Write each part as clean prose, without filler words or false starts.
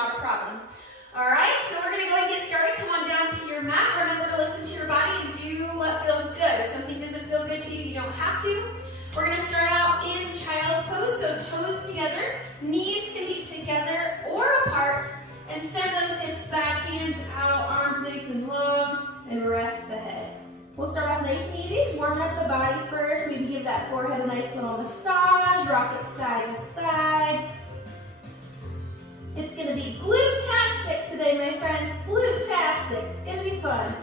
not a problem. All right, so we're gonna go ahead and get started. Come on down to your mat. Remember to listen to your body and do what feels good. If something doesn't feel good to you, you don't have to. We're gonna start out in child's pose, so toes together, knees can be together or apart, and send those hips back, hands out, arms nice and long, and rest the head. We'll start off nice and easy, just warming up the body first. Maybe give that forehead a nice little massage, rock it side to side. It's gonna be glute-tastic today, my friends, glute-tastic. It's gonna be fun.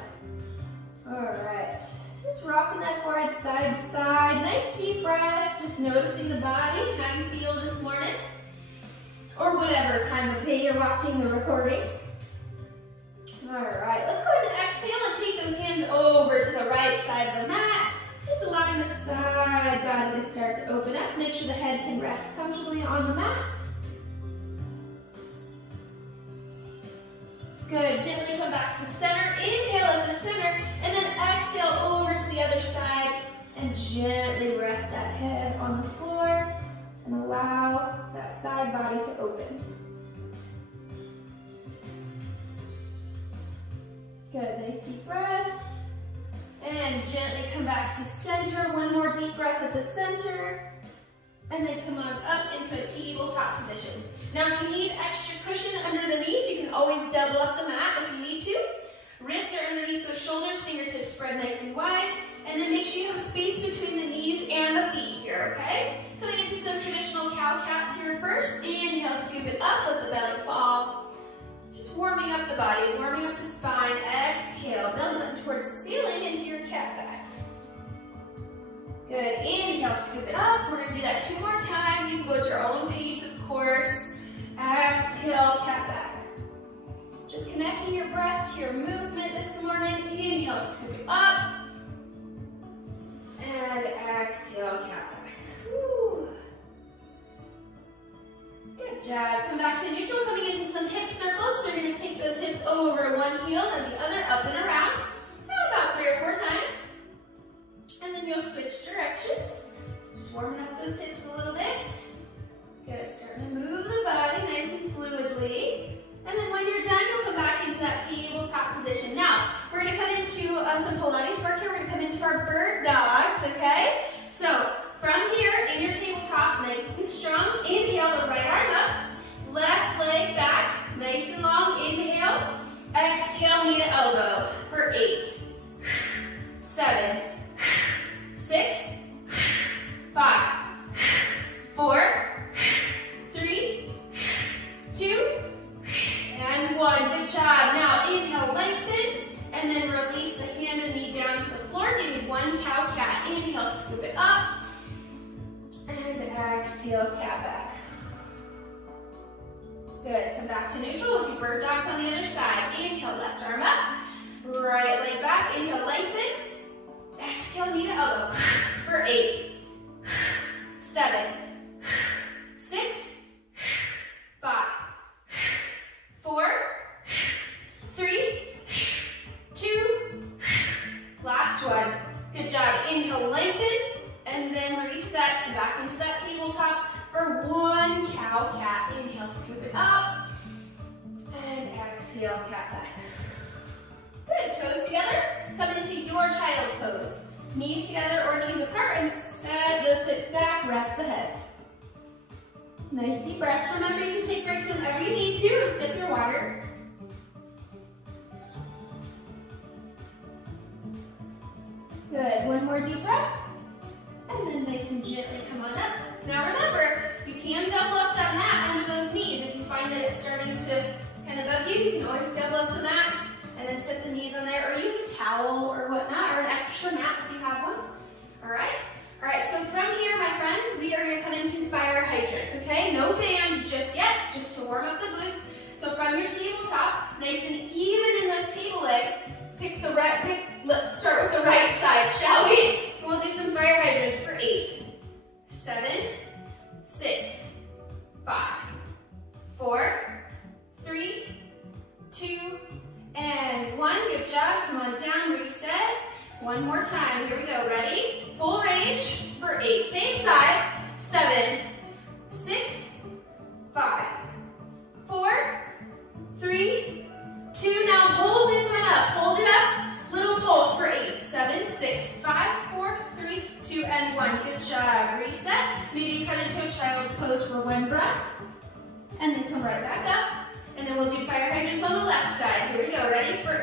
All right, just rocking that forehead side to side. Nice deep breaths, just noticing the body, how you feel this morning, or whatever time of day you're watching the recording. All right, let's go ahead and exhale and take those hands over to the right side of the mat, just allowing the side body to start to open up. Make sure the head can rest comfortably on the mat. Good, gently come back to center, inhale at the center, and then exhale over to the other side, and gently rest that head on the floor, and allow that side body to open. Good, nice deep breaths, and gently come back to center. One more deep breath at the center, and then come on up into a tabletop position. Now, if you need extra cushion under the knees, you can always double up the mat if you need to. Wrists are underneath those shoulders, fingertips spread nice and wide, and then make sure you have space between the knees and the feet here, okay? Coming into some traditional cow-cats here first. Inhale, scoop it up, let the belly fall. Just warming up the body, warming up the spine. Exhale, belly button towards the ceiling into your cat back. Good, inhale, scoop it up. We're gonna do that 2 more times. You can go at your own pace, of course. Exhale, cat back. Just connecting your breath to your movement this morning. Inhale, scoop it up. And exhale, cat back. Whew. Good job. Come back to neutral, coming into some hip circles. So you're gonna take those hips over one heel and the other, up and around. About 3 or 4 times. And then you'll switch directions. Just warming up those hips a little bit. Good, starting to move the body nice and fluidly. And then when you're done, you'll come back into that tabletop position. Now, we're gonna come into some Pilates work here. We're gonna come into our bird dogs, okay? So, from here, in your tabletop, nice and strong, inhale the right arm up, left leg back, nice and long, inhale, exhale, knee to elbow for 8, 7, 6, 5, 4, 3, 2, and 1. Good job. Now inhale, lengthen, and then release the hand and knee down to the floor. Give me 1 cow-cat. Inhale, scoop it up, and exhale, cat back. Good. Come back to neutral. We'll do bird dogs on the other side. Inhale, left arm up, right leg back. Inhale, lengthen. Exhale, knee to elbow for 8, 7, 6, 5, 4, 3, 2, last one. Good job. Inhale, lengthen, and then reset. Come back into that tabletop for 1 cow-cat. Inhale, scoop it up, and exhale, cat back. Good, toes together, come into your child pose. Knees together or knees apart, and set those hips back, rest the head. Nice deep breaths. Remember, you can take breaks whenever you need to, and sip your water. Good, 1 more deep breath, and then nice and gently come on up. Now remember, you can double up that mat under those knees. If you find that it's starting to kind of bug you, you can always double up the mat and then set the knees on there, or use a towel or whatnot, or an extra mat if you have one. All right, so from here, my friends, we are gonna come into fire hydrants, okay? No band just yet, just to warm up the glutes. So from your tabletop, nice and even in those table legs, let's start with the right side, shall we? We'll do some fire hydrants for 8, 7, 6, 5, 4, 3, 2, and 1. Good job. Come on down, reset. 1 more time. Here we go. Ready? Full range for 8. Same side. 7, 6, 5, 4,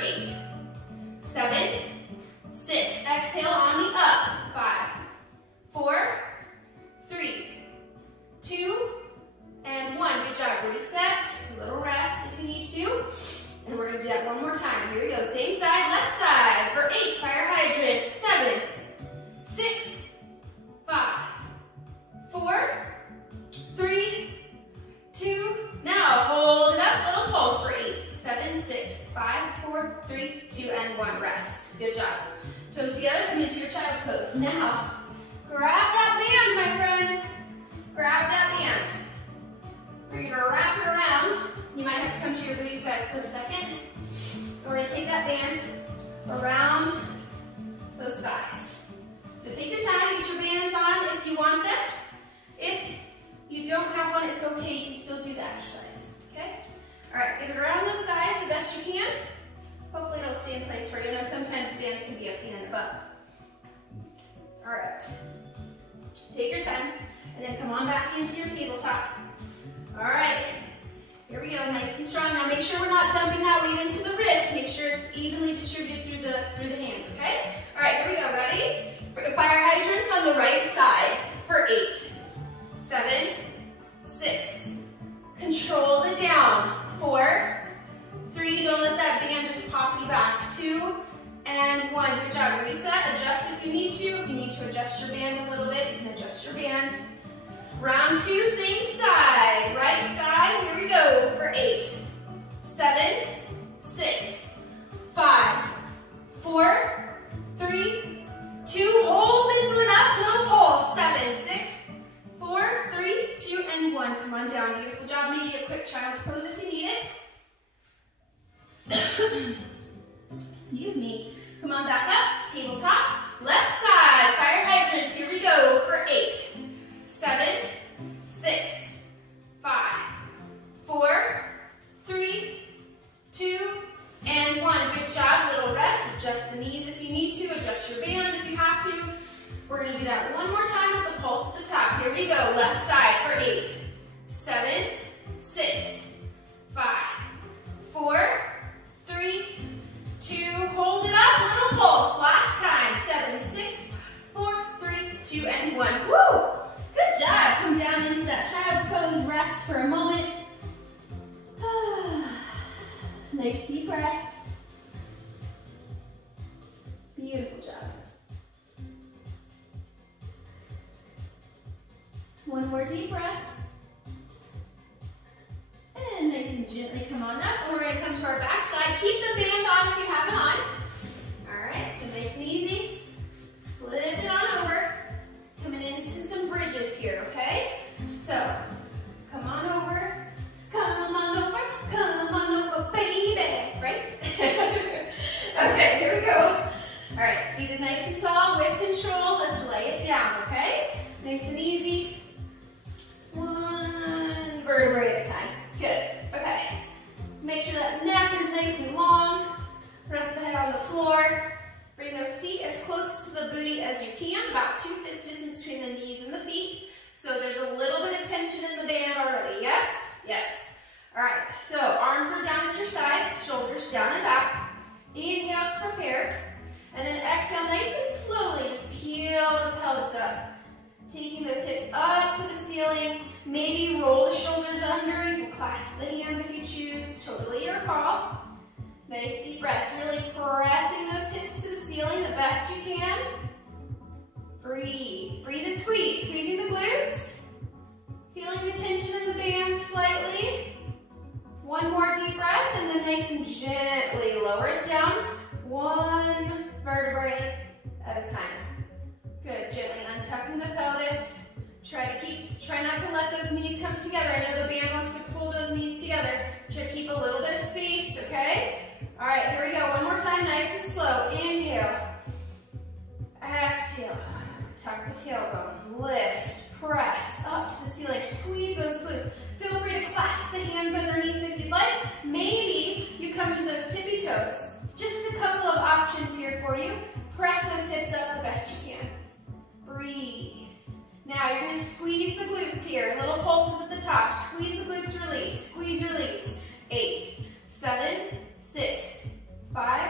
8, 7, 6. Exhale on the up. 5, 4, 3, 2, and 1. Good job. Reset. A little rest if you need to. And we're going to do that one more time. Here we go. Same side, left side. For 8, fire hydrant. 7, 6, 5, 4, 3, 2. Now hold it up. Little pulse for 8, 7, 6, 5, 4, 3, 2, and 1. Rest. Good job. Toes together. Come into your child's pose. Now, grab that band, my friends. Grab that band. We're going to wrap it around. You might have to come to your booty side for a second. We're going to take that band around those thighs. So take your time to get your bands on if you want them. If you don't have one, it's okay. You can still do the exercise. Okay? All right, get it around those thighs the best you can. Hopefully it'll stay in place for you. I know sometimes bands can be up and above. All right. Take your time and then come on back into your tabletop. All right. Here we go, nice and strong. Now make sure we're not dumping that weight into the wrist. Make sure it's evenly distributed through the hands, okay? All right, here we go, ready? Fire hydrants on the right side for 8, 7, 6. Control the down. 4, 3, don't let that band just pop you back. 2, and 1. Good job. Reset, adjust if you need to. If you need to adjust your band a little bit, you can adjust your band. Round 2, same side. Right side, here we go for 8, 7, 6, 5, 4, 3, 2. Hold this one up, little pulse. 7, 6, 4, 3, 2, and 1. Come on down. Beautiful job. Maybe a quick child's pose if you need it. Excuse me. Come on back up. Tabletop. Left side. Fire hydrants. Here we go for 8, 7, 6, 5, 4, 3, 2, and 1. Good job. Little rest. Adjust the knees if you need to. Adjust your band if you have to. We're going to do that one more time with the pulse at the top. Here we go. Left side for 8, 7, 6, 5, 4, 3, 2. Hold it up. Little pulse. Last time. 7, 6, 4, 3, 2, and 1. Woo! Good job. Come down into that child's pose. Rest for a moment. Nice deep breaths. Beautiful job. One more deep breath. And nice and gently come on up. And we're going to come to our back side. Keep the band on if you have it on. All right, so nice and easy. Flip it on over. Coming into some bridges here, okay? So, come on over. Come on over. Come on over, baby. Right? Okay, here we go. All right, seated nice and tall with control. Let's lay it down, okay? Nice and easy. One vertebrae at a time. Good. Okay. Make sure that neck is nice and long. Rest the head on the floor. Bring those feet as close to the booty as you can, about 2 fist distance between the knees and the feet. So there's a little bit of tension in the band already. Yes? Yes. All right. So arms are down at your sides, shoulders down and back. Inhale to prepare. And then exhale nice and slowly. Just peel the pelvis up. Taking those hips up to the ceiling. Maybe roll the shoulders under. You can clasp the hands if you choose. Totally your call. Nice deep breaths. Really pressing those hips to the ceiling the best you can. Breathe. Breathe and squeeze. Squeezing the glutes. Feeling the tension in the band slightly. One more deep breath and then nice and gently lower it down. One vertebrae at a time. Good. Gently untucking the pelvis. Try not to let those knees come together. I know the band wants to pull those knees together. Try to keep a little bit of space, okay? All right, here we go. One more time, nice and slow. Inhale. Exhale. Tuck the tailbone. Lift. Press up to the ceiling. Squeeze those glutes. Feel free to clasp the hands underneath if you'd like. Maybe you come to those tippy toes. Just a couple of options here for you. Press those hips up the best you can. Breathe. Now you're going to squeeze the glutes here. Little pulses at the top. Squeeze the glutes, release. Squeeze, release. 8, 7, 6, 5,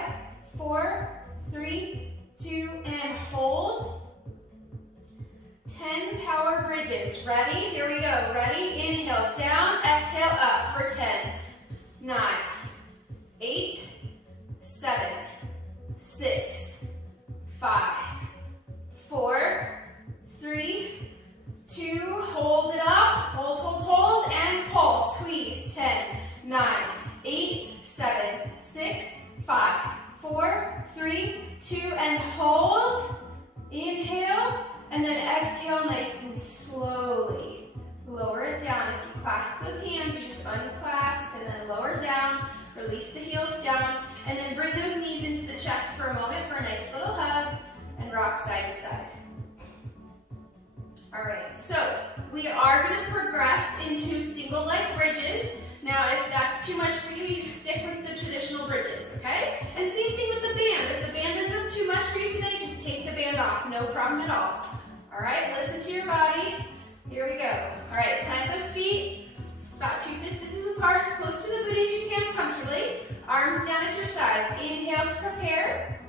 and then lower down, release the heels down, and then bring those knees into the chest for a moment for a nice little hug, and rock side to side. All right, so we are gonna progress into single leg bridges. Now, if that's too much for you, you stick with the traditional bridges, okay? And same thing with the band. If the band ends up too much for you today, just take the band off, no problem at all. All right, listen to your body. Here we go. All right, plant those feet, about 2 fist distances apart, as close to the booty as you can comfortably. Arms down at your sides. Inhale to prepare.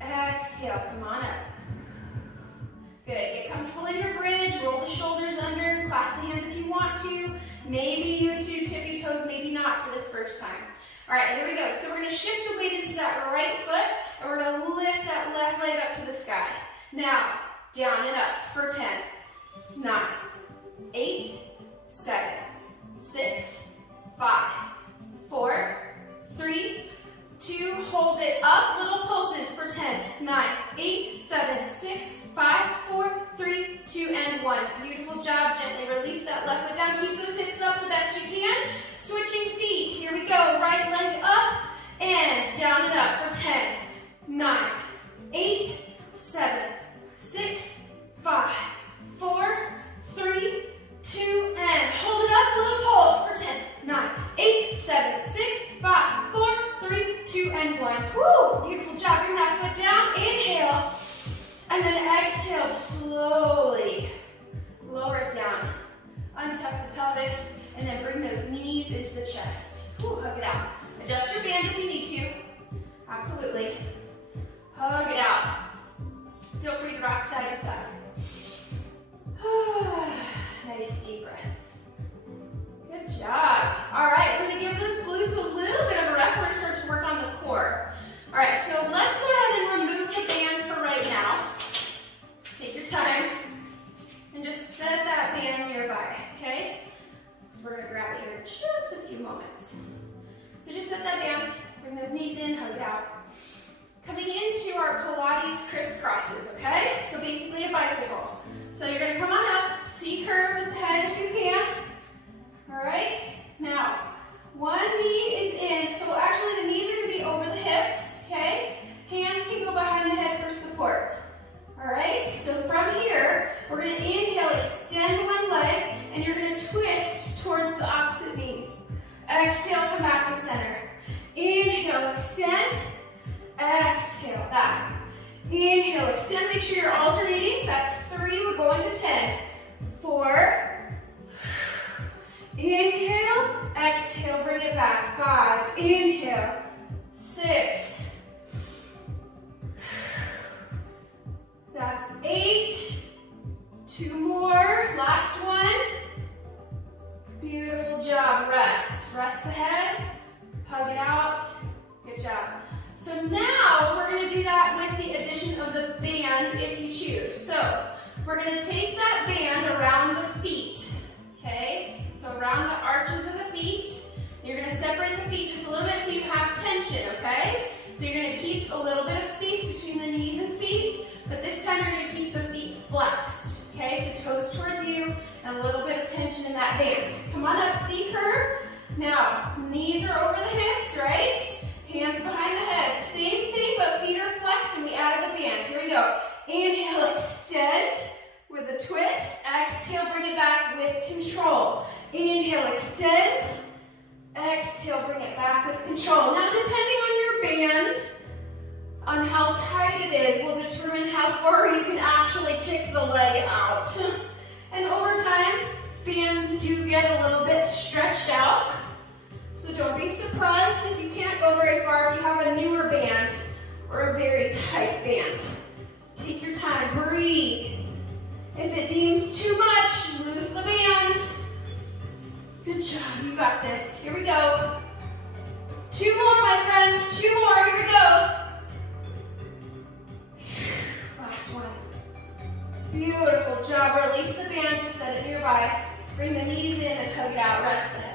Exhale, come on up. Good, get comfortable in your bridge, roll the shoulders under, clasp the hands if you want to. Maybe you do tippy toes, maybe not for this first time. All right, here we go. So we're gonna shift the weight into that right foot, and we're gonna lift that left leg up to the sky. Now, down and up for 10, 9, 8, 7, 6, 5, 4, 3, 2, hold it up, little pulses for 10, 9, 8, 7, 6, 5, 4, 3, 2, and 1. Beautiful job, gently release that left foot down, keep those hips up the best you can. Switching feet, here we go, right leg up, and down and up for 10, 9, 8, 7, 6, 5, 4, 3, 2, and hold it up, little pulse for 10, 9, 8, 7, 6, 5, 4, 3, 2, and 1. Woo! Beautiful job. Bring that foot down. Inhale. And then exhale slowly. Lower it down. Untuck the pelvis. And then bring those knees into the chest. Woo, hug it out. Adjust your band if you need to. Absolutely. Hug it out. Feel free to rock side to side. Nice deep breaths. Good job. All right, we're gonna give those glutes a little bit of a rest. We're gonna start to work on the core. All right, so let's go ahead and remove the band for right now. Take your time and just set that band nearby, okay? So we're gonna grab it here in just a few moments. So just set that band, bring those knees in, hug it out. Coming into our Pilates crisscrosses, okay? So basically a bicycle. So you're gonna come on up, C-curve with the head if you can. All right, now, one knee is in, so actually the knees are gonna be over the hips, okay? Hands can go behind the head for support. All right, so from here, we're gonna inhale, extend one leg, and you're gonna twist towards the opposite knee. Exhale, come back to center. Inhale, extend, exhale, back. Inhale, extend, make sure you're alternating. That's 3, we're going to 10. 4, inhale, exhale, bring it back. 5, inhale, 6, that's 8, 2 more, last one. Beautiful job, rest. Rest the head, hug it out, good job. So now we're gonna do that with the addition of the band if you choose. So we're gonna take that band around the feet, okay? So around the arches of the feet. You're gonna separate the feet just a little bit so you have tension, okay? So you're gonna keep a little bit of space between the knees and feet, but this time you're gonna keep the feet flexed, okay? So toes towards you and a little bit of tension in that band. Come on up, C-curve. Now, knees are over the hips, right? Hands behind the head. Same thing, but feet are flexed and we added the band. Here we go. Inhale, extend with a twist. Exhale, bring it back with control. Inhale, extend. Exhale, bring it back with control. Now, depending on your band, on how tight it is, will determine how far you can actually kick the leg out. And over time, bands do get a little bit stretched out. So don't be surprised if you can't go very far if you have a newer band or a very tight band. Take your time, breathe. If it deems too much, lose the band. Good job, you got this. Here we go. 2 more, my friends, 2 more, here we go. Last one. Beautiful job, release the band, just set it nearby. Bring the knees in and hug it out, rest the head.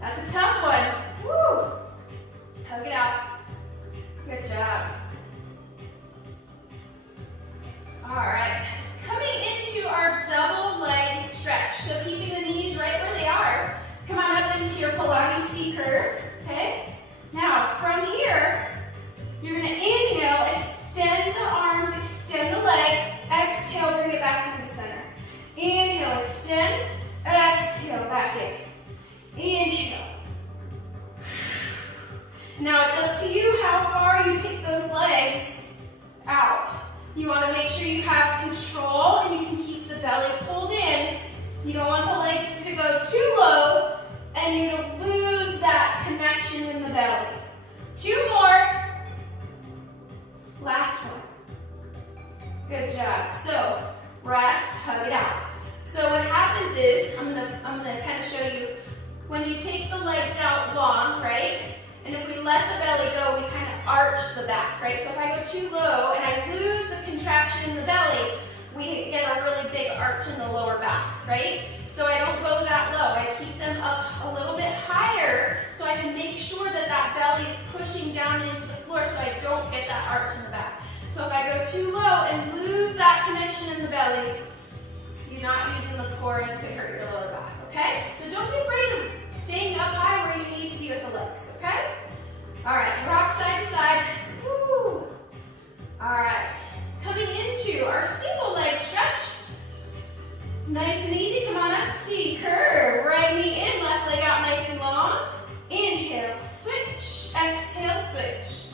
That's a tough one. Woo! Hug it out. Good job. All right. Coming into our double leg stretch. So keeping the knees right where they are. Come on up into your Pilates to you how far you take those legs out. You want to make sure you have control and you can keep the belly pulled in. You don't want the legs to go too low and you to lose that connection in the belly. 2 more. Last one. Good job. So rest, hug it out. So what happens is, I'm gonna kind of show you, when you take the legs out long, right? And if we let the belly go, we kind of arch the back, right? So if I go too low and I lose the contraction in the belly, we get a really big arch in the lower back, right? So I don't go that low. I keep them up a little bit higher so I can make sure that that belly is pushing down into the floor so I don't get that arch in the back. So if I go too low and lose that connection in the belly, you're not using the core and it could hurt your lower back, okay? So don't be afraid of staying up high where you need to be with the legs, okay? All right, rock side to side. Woo. All right, coming into our single leg stretch. Nice and easy, come on up, C curve. Right knee in, left leg out nice and long. Inhale, switch, exhale, switch.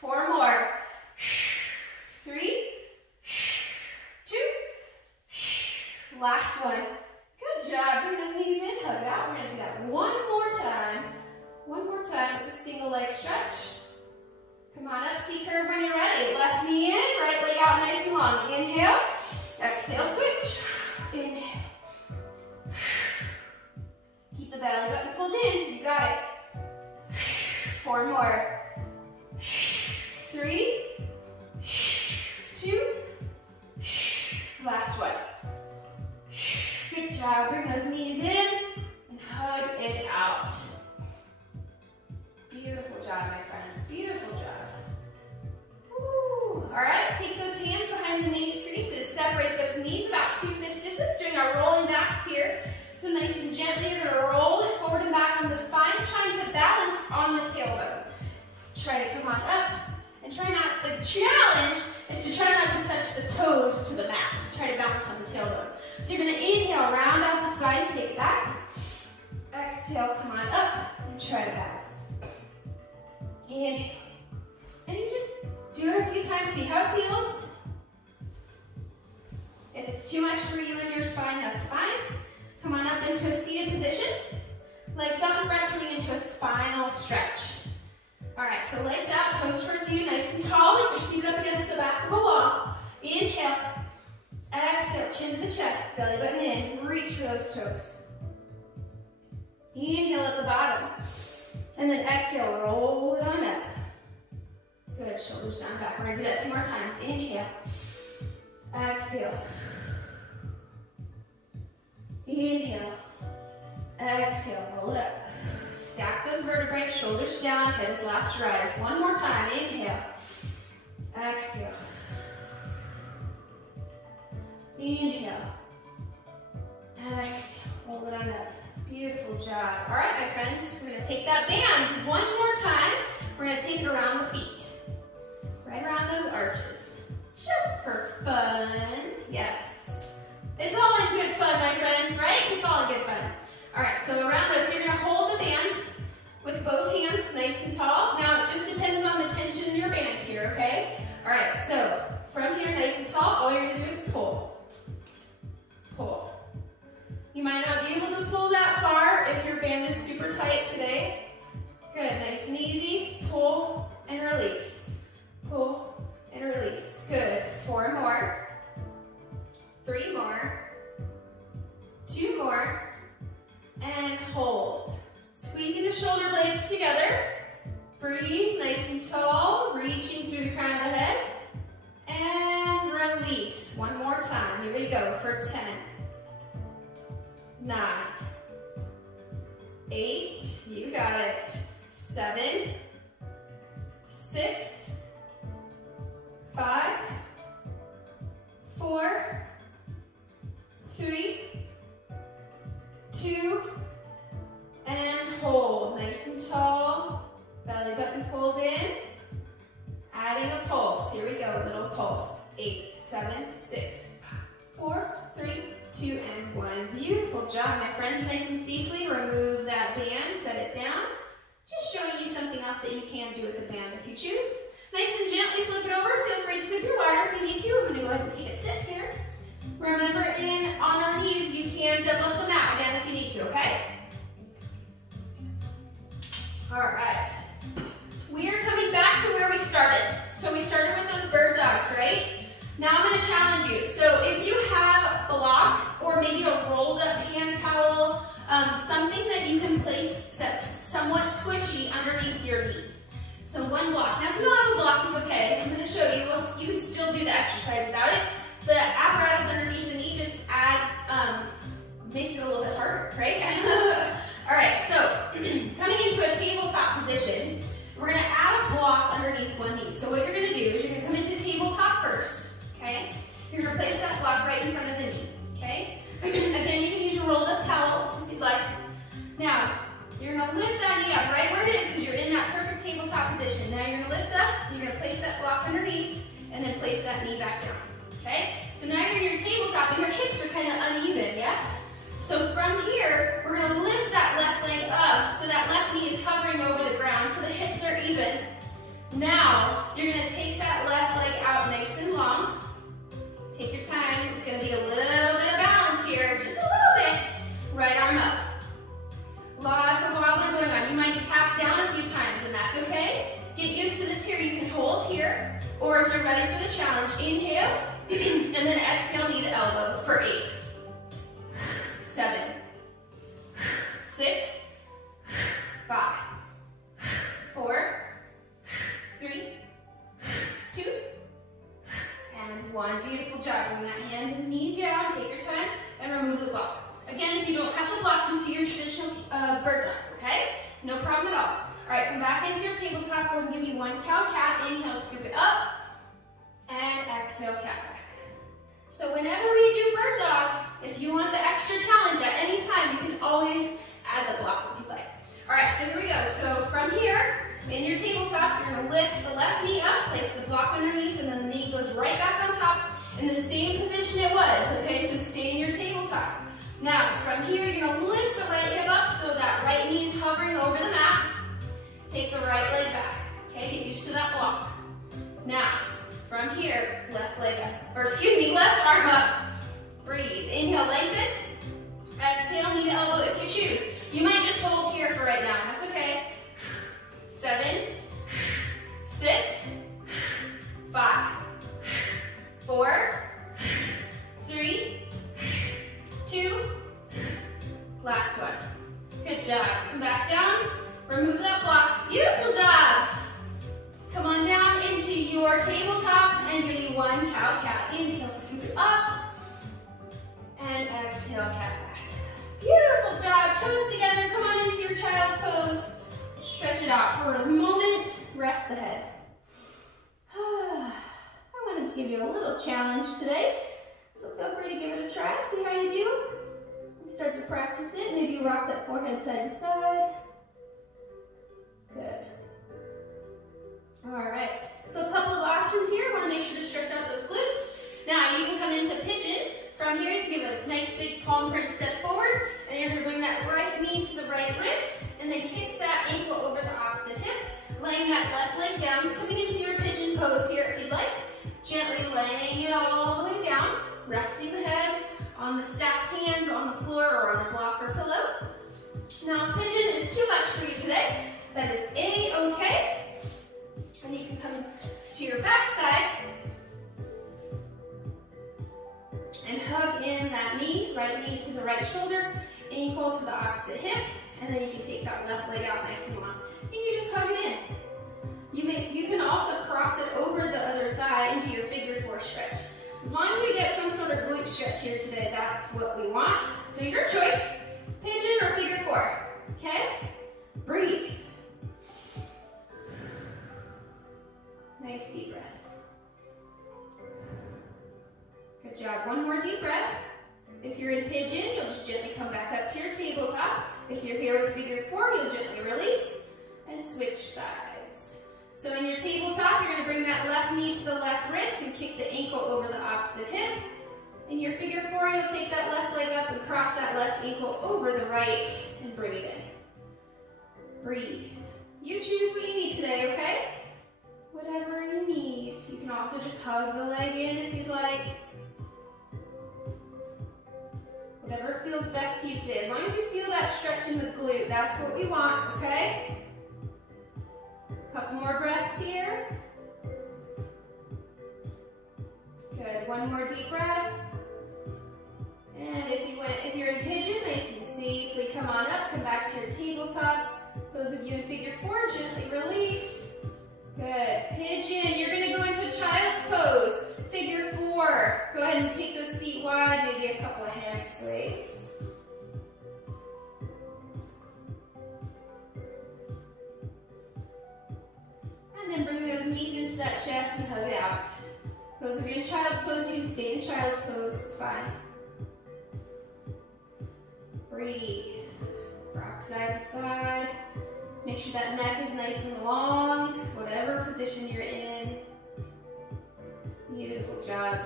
4 more. 3, 2, last one. Good job, bring those knees in, hug it out. We're gonna do that one more time. One more time with the single leg stretch. Come on up, C curve when you're ready. Left knee in, right leg out nice and long. Inhale, exhale, switch. Inhale. Keep the belly button pulled in, you got it. 4 more. 3, 2, last one. Good job, bring those knees in and hug it out. Beautiful job, my friends, beautiful job. Woo. All right, take those hands behind the knees creases, separate those knees about 2 fist distance, doing our rolling backs here. So nice and gently, you're gonna roll it forward and back on the spine, trying to balance on the tailbone. Try to come on up. And try not, the challenge is to try not to touch the toes to the mat. Try to balance on the tailbone. So you're gonna inhale, round out the spine, take it back. Exhale, come on up and try to balance. Inhale. And you just do it a few times, see how it feels. If it's too much for you and your spine, that's fine. Come on up into a seated position. Legs out in front, coming into a spinal stretch. All right, so legs out, toes towards you, nice and tall, like you're seated up against the back of a wall. Inhale, exhale, chin to the chest, belly button in, reach for those toes. Inhale at the bottom, and then exhale, roll it on up. Good, shoulders down, back. We're gonna do that 2 more times. Inhale, exhale. Inhale, exhale, roll it up. Stack those vertebrae, shoulders down, head is last to rise. 1 more time, inhale, exhale. Inhale, exhale, roll it on up. Beautiful job. All right, my friends, we're gonna take that band 1 more time. We're gonna take it around the feet, right around those arches, just for fun. Yes, it's all in good fun, my friends, right? It's all in good fun. All right, so around those, you're gonna hold the band with both hands nice and tall. Now, it just depends on the tension in your band here, okay? All right, so from here, nice and tall, all you're gonna do is pull. Pull. You might not be able to pull that far if your band is super tight today. Good, nice and easy. Pull and release. Pull and release. Good, 4 more. 3 more. 2 more. And hold. Squeezing the shoulder blades together. Breathe, nice and tall, reaching through the crown of the head. And release. 1 more time. Here we go for 10, 9, 8, you got it. 7, 6, 5, 4, 3, 2, and hold. Nice and tall, belly button pulled in. Adding a pulse. Here we go, little pulse. 8, 7, 6, 4, 3, 2, and 1. Beautiful job, my friends. Nice and safely remove that band, set it down. Just showing you something else that you can do with the band if you choose. Nice and gently flip it over. Feel free to sip your water if you need to. I'm going to go ahead and take a sip here. Remember, on our knees, you can double up the mat again if you need to, okay? All right. We are coming back to where we started. So we started with those bird dogs, right? Now I'm going to challenge you. So if you have blocks or maybe a rolled up hand towel, something that you can place that's somewhat squishy underneath your knee. So one block. Now if you don't have a block, it's okay. I'm going to show you. You can still do the exercise without it. The apparatus underneath the knee just adds, makes it a little bit harder, right? All right, so coming into a tabletop position, we're going to add a block underneath one knee. So what you're going to do is you're going to come into tabletop first, okay? You're going to place that block right in front of the knee, okay? Again, you can use your rolled up towel if you'd like. Now, you're going to lift that knee up right where it is because you're in that perfect tabletop position. Now you're going to lift up, you're going to place that block underneath, and then place that knee back down, okay? So now you're in your tabletop and your hips are kind of uneven, yes? So from here, we're going to lift that left leg up so that left knee is hovering over the ground so the hips are even. Now, you're going to take that left leg out nice and long. Take your time. It's going to be a little bit of balance here, just a little bit. Right arm up. Lots of wobbling going on. You might tap down a few times, and that's okay. Get used to this here. You can hold here, or if you're ready for the challenge, inhale, and then exhale, knee to elbow for 8. 7, 6, 5, 4, 3, 2, and 1. Beautiful job. Bring that hand and knee down. Take your time and remove the block. Again, if you don't have the block, just do your traditional bird dogs, okay? No problem at all. All right, come back into your tabletop. Go ahead and give me 1 cow-cat. Inhale, scoop it up, and exhale, cat back. So whenever we do bird dogs, if you want the extra challenge at any time, you can always add the block if you'd like. All right, so here we go. So from here, in your tabletop, you're going to lift the left knee up, place the block underneath, and then the knee goes right back on top in the same position it was, okay? So stay in your tabletop. Now, from here, you're going to lift the right hip up so that right knee is hovering over the mat. Take the right leg back, okay? Get used to that block. Now, from here, left leg up, or excuse me, left arm up. Breathe. Inhale, lengthen. Exhale, knee to elbow if you choose. You might just hold here for right now. That's okay. 7, 6, 5, 4, 3, 2, last one. Good job. Come back down. Remove that block. Beautiful job. Come on down into your tabletop and give me 1 cow-cat. Inhale, scoop it up. And exhale, cat back. Beautiful job. Toes together. Come on into your child's pose. Stretch it out for a moment. Rest the head. I wanted to give you a little challenge today, so feel free to give it a try. See how you do. Start to practice it. Maybe rock that forehead side to side. Good. All right, so a couple of options here. Want to make sure to stretch out those glutes. Now you can come into pigeon. From here, you can give a nice big palm print step forward, and you're going to bring that right knee to the right wrist, and then kick that ankle over the opposite hip, laying that left leg down, coming into your pigeon pose here if you'd like, gently laying it all the way down, resting the head on the stacked hands on the floor or on a block or pillow. Now, if pigeon is too much for you today, that is A-okay. And you can come to your back side and hug in that knee, right knee to the right shoulder, ankle to the opposite hip, and then you can take that left leg out nice and long. And you just hug it in. You can also cross it over the other thigh and do your figure 4 stretch. As long as we get some sort of glute stretch here today, that's what we want. So your choice, pigeon or figure 4, okay? Breathe. Nice deep breaths. Good job. One more deep breath. If you're in pigeon, you'll just gently come back up to your tabletop. If you're here with figure 4, you'll gently release and switch sides. So in your tabletop, you're going to bring that left knee to the left wrist and kick the ankle over the opposite hip. In your figure four, you'll take that left leg up and cross that left ankle over the right and bring it in. Breathe. You choose what you need today, okay? Whatever you need. You can also just hug the leg in if you'd like. Whatever feels best to you today. As long as you feel that stretch in the glute, that's what we want, okay? Couple more breaths here. Good, one more deep breath. And if you're in pigeon, nice and safely come on up, come back to your tabletop. Those of you in figure four, gently release. Good, pigeon, you're gonna go into child's pose. Figure four, go ahead and take those feet wide, maybe a couple of hammock sways. And then bring those knees into that chest and hug it out. Those of you in child's pose, you can stay in child's pose, it's fine. Breathe. Rock side to side. Make sure that neck is nice and long, whatever position you're in. Beautiful job.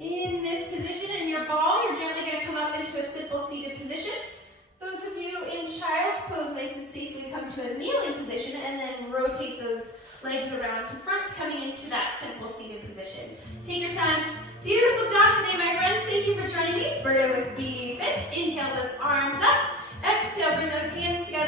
In this position, in your ball, you're gently going to come up into a simple seated position. Those of you in child's pose, nice and safely come to a kneeling position and then rotate those legs around to front, coming into that simple seated position. Take your time. Beautiful job today, my friends. Thank you for joining me. Berta with Be Fit. Inhale those arms up. Exhale, bring those hands together.